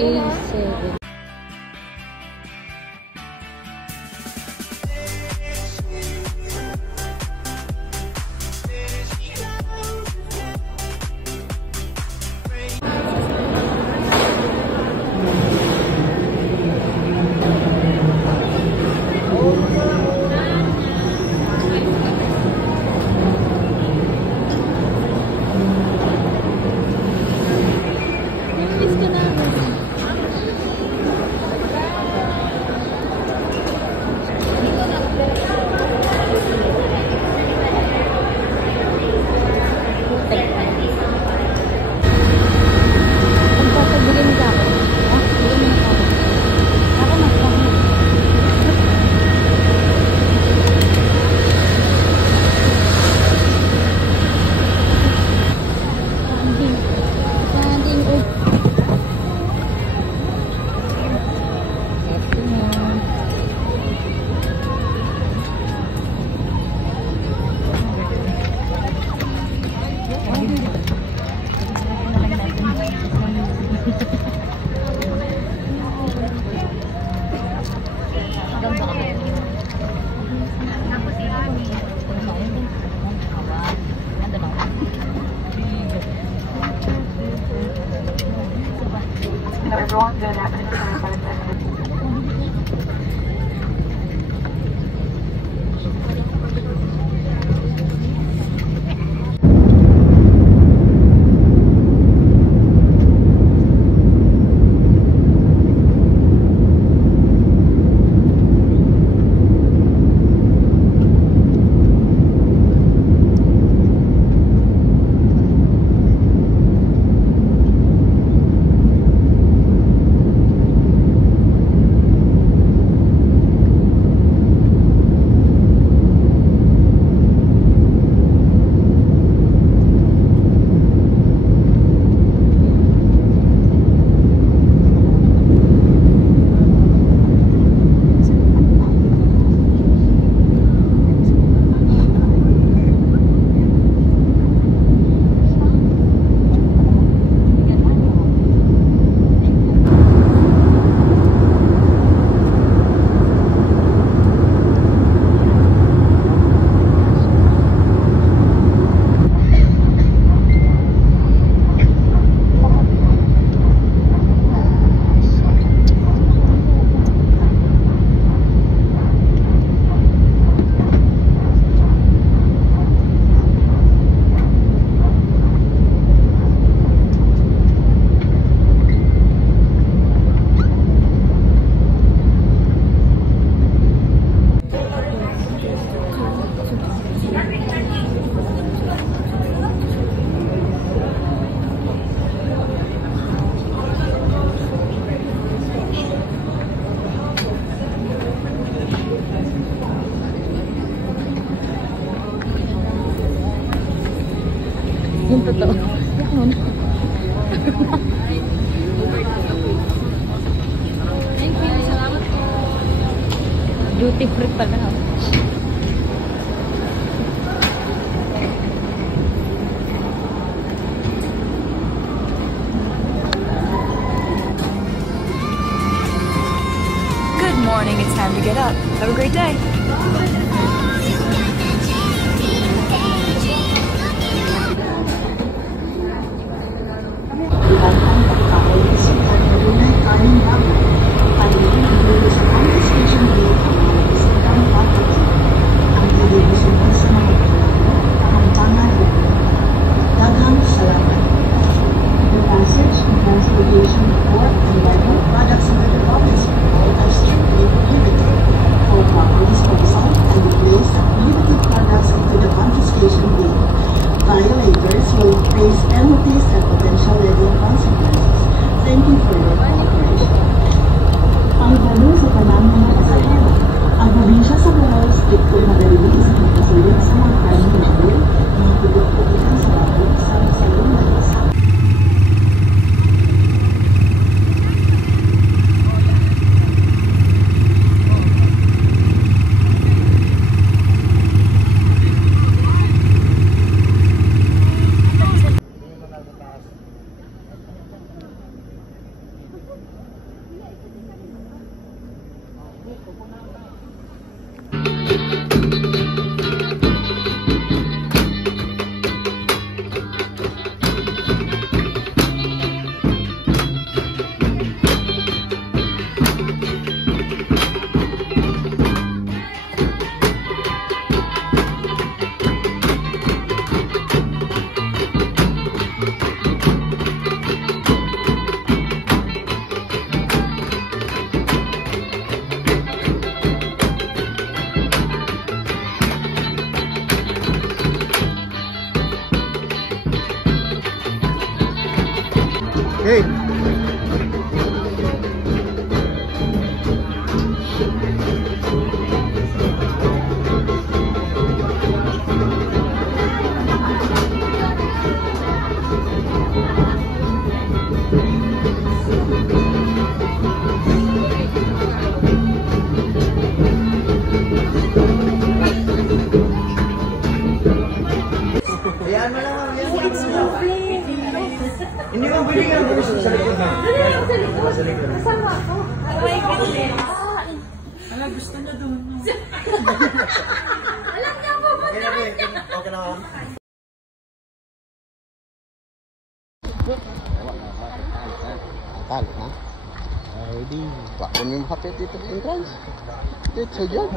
A7. Yung totoo. Thank you. Salamat po. Duty free pala. Good morning. It's time to get up. Have a great day. Transportation for and level products in the office are strictly prohibited. All properties Hey. Ayan mo lang. Hindi mo pwede ka sa likod na. Sa likod. Kasama ako. Ala, gusto na doon. Alam niya po ba? Okay na ako. Talo na. Ready. Bakit mo makapit dito sa entrance? Dito sa dyan.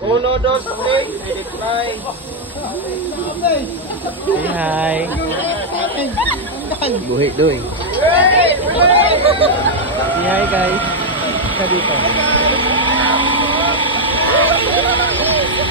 1, 2, 3, fly. Say hi. Buhi doy. Say hi guys. Sa dito.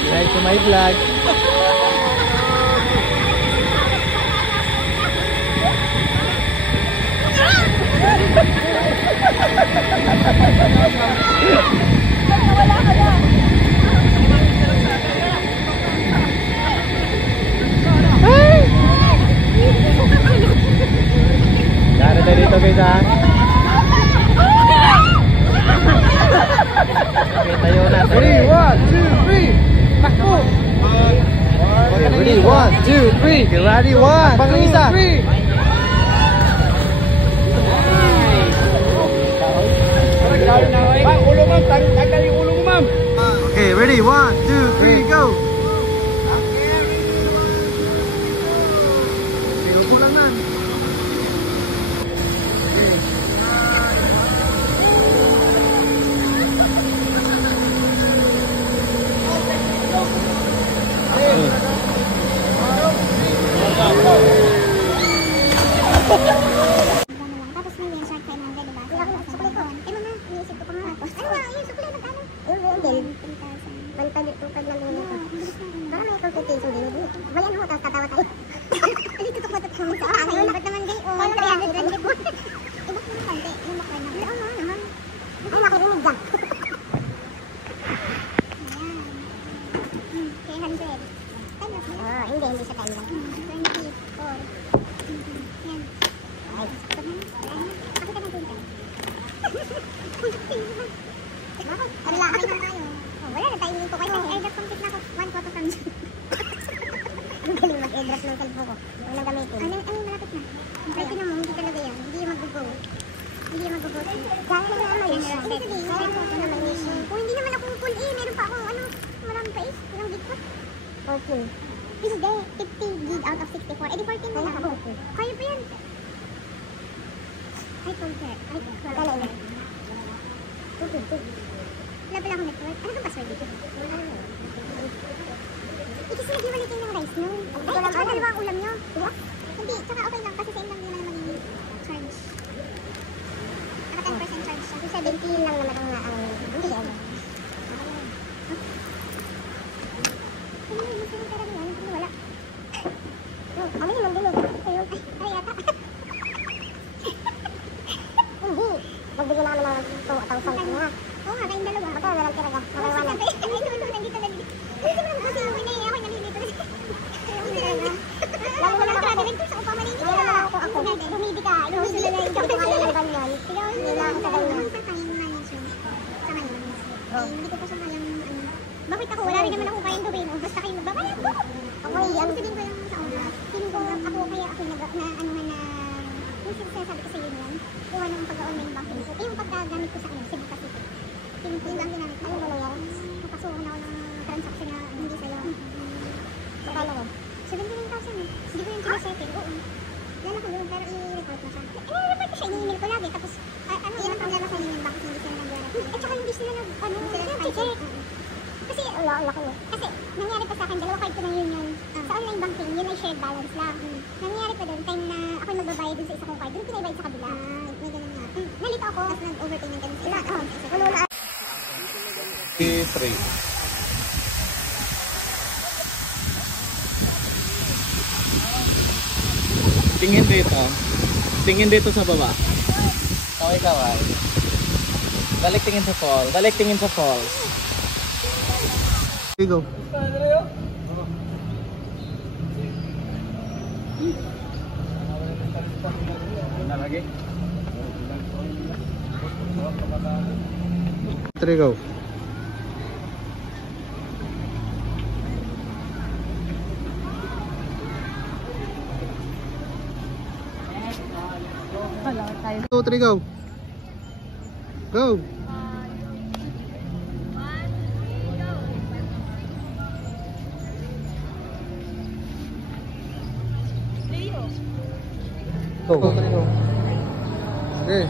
Say hi to my vlog. Wala ka na. Gano'n na dito guys ha. Okay, tayo na. Ready, 1, 2, 3. Takbo. Okay, ready, 1, 2, 3. Ready, one. Pang isa. Bang, ulo ma'am. Tanggal yung ulo mo ma'am. Okay, ready, 1, 2, 3, go. Tapos may yung short time hanggang, diba? Wala ko sukli ko. Mga, iniisip ko pa nga. Ano nga, yung sukli, magkano? Yung bill. 3,000. 1,200 lang din ito. Para may consultation din. Bayan mo, tapos tatawa tayo. Hindi tutok-tutok naman sa akin. Ba't naman gay? O, 300 po. Ibak naman konti. Yung bakla naman. Oo nga naman. Ay, makirinig ka. Ayan. 300. Hindi siya time lang. 24. Yan. Ay, pakita na dun tayo. Wala, ay na tayo. Wala na tayo nito kayo. Airdrop complete na ako. 1 photo from you. Ang galing mag-airdrop ng cellphone ko. Huwag nang gamitin. Ay, malapit na. Ay, tinan mo, hindi talaga yan. Hindi yung mag-go. Hindi yung mag-go. Gano'n na naman yun. Ibig sabihin, may photo naman yun. Kung hindi naman ako full A, meron pa ako. Ano, marami pa eh. Ilang gig pa? 14. This is the 50 gig out of 64. Eh, di 14 na lang ako. Kaya pa yan. Ay, compare. Ay, magkala ina. 2. Wala pala akong network. Ano bang password dito? Kasi nag-iwalay kayo ng rice nun. Ay, at saka dalawa ang ulam nyo. Hindi, tsaka okay lang kasi same lang din naman magiging charge. Naka 10% charge siya. 17 lang naman ang hindi yan. Wala. Kami naman din eh. Ay, yata. Hindi. Magbigyan namin ng 2,000 na. Oo nga, kayong dalawa. Baka walang tiraga. Nakaiwanan. Ay, nandito. Hindi mo naman kasi ako nalilito. Lalo naman ako. Sa upa manini ka. Ako. Lumidi ka. Lumidi na yung kapit na yung ganyan. Hindi na ako sa ganyan. Sa time manager. Sa ngayon. Hindi ko pa siya kayang ano. Bakit ako? Wala rin naman ako kayang gawin. Basta kayo magbabayad ko. Ako ay ano sabihin ko lang sa una. Feeling ko ako kaya ako na anuhan na yung sinasabi ko sa inyo yan. Kuha ng pag-online banking ko. Yung pagkagamit ko sa ano, Cebu Pacific. Feeling ko yung banking namin. Ano ba nangyari? Napasukan ako ng transaction na hindi sa'yo. Magkano ko? 79,000 eh. Hindi ko yung sinasettle. Oo. Lala ko yun, pero i-report na siya. I-report ko siya, ini-email ko lagi. Tapos, ano, yan ang problema sa inyo bank, hindi sila nag-report. At saka hindi sila nag-check. Kasi, wala ko eh. Kasi, nangyari pa sa akin, 2 card ko ng union. Sa online banking, yun ay shared balance lang. Nangyari pa doon, time na ako magbabayad dun sa isa kong card, doon pinaybayad sa kabila. May ganun nga. Nalito ako, tapos nag-overpayment ka dun sa isa. Puno na. 3. Tingin dito. Tingin dito sa baba. Kaway-kaway. Balik tingin sa fall. Balik tingin sa fall. Okay, go. Lagi. 3, go. Wala tayo. 2, 3, go. Go. Go. 2, 3, go. Okay.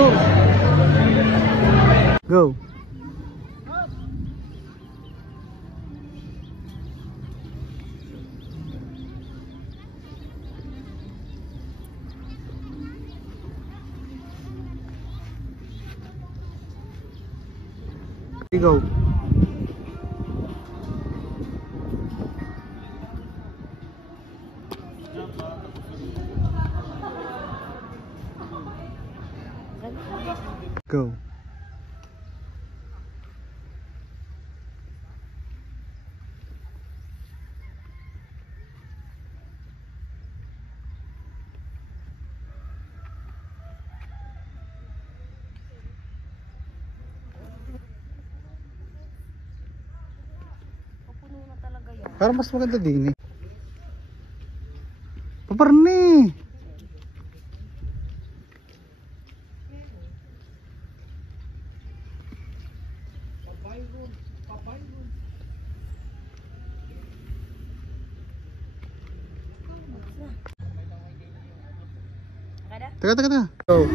Go. Go. Go. Parang mas maganda din eh. Paparni. Teka. Go.